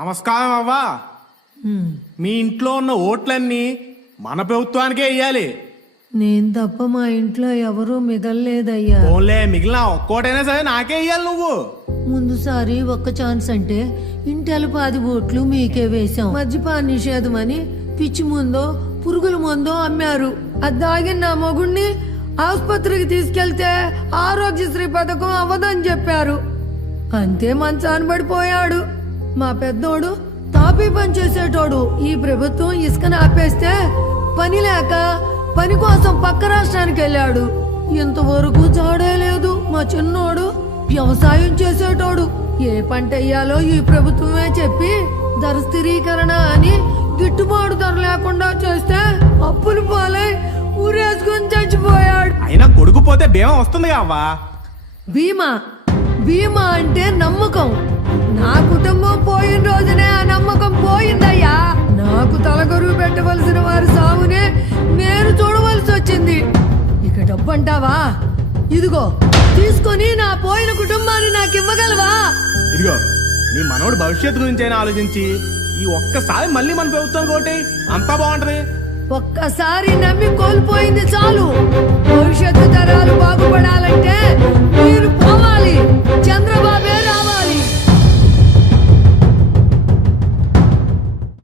నమస్కారం అవ్వా. మీ ఇంట్లో ఉన్న ఓట్లన్నీ మన ప్రభుత్వానికే ఇయ్యాలి. నేను తప్ప మా ఇంట్లో ఎవరూ మిగల్లేదయ్యా. ఫోన్లే మిగిలిన ఒక్కోటైనా సరే నాకే ఇయ్యాలి నువ్వు. ముందుసారి ఒక్క ఛాన్స్ అంటే ఇంటెల పాది ఓట్లు మీకే వేశాం. మద్యపాన నిషేధం అని పిచ్చి ముందో పురుగుల మందో అమ్మారు. అది దాగిన నా మొగుణ్ణి ఆసుపత్రికి తీసుకెళ్తే ఆరోగ్యశ్రీ పథకం అవ్వదని చెప్పారు. అంతే మంచాన పడిపోయాడు. మా పెద్దోడు తాపీ పని చేసేటోడు. ఈ ప్రభుత్వం ఇసుకను ఆపేస్తే పని లేక పని కోసం పక్క రాష్ట్రానికి వెళ్ళాడు. ఇంతవరకు జాడే లేదు. మా చిన్నోడు వ్యవసాయం చేసేటోడు. ఏ పంట వేయాలో ఈ ప్రభుత్వమే చెప్పి ధర స్థిరీకరణ అని గిట్టుబాటు ధర లేకుండా చేస్తే అప్పులు పాలై ఊరేసుకుని చచ్చిపోయాడు. అయినా కొడుకు పోతే భీమా వస్తుంది అవ్వా? బీమా? బీమా అంటే నమ్మకం తలగరువు పెట్టవలసిన వారి సాగునే నేను చూడవలసి వచ్చింది. ఇక డబ్బు అంటావా ఇదిగో తీసుకొని నా పోయిన కుటుంబాన్ని నాకు ఇవ్వగలవా? ఇదిగో నీ మనోడు భవిష్యత్తు గురించి అయినా ఆలోచించి ఈ ఒక్కసారి మళ్ళీ మన ప్రభుత్వం కోటి అంతా బాగుంటది. ఒక్కసారి నమ్మి కోల్పోయింది చాలు. భవిష్యత్తు తరాలు బాగు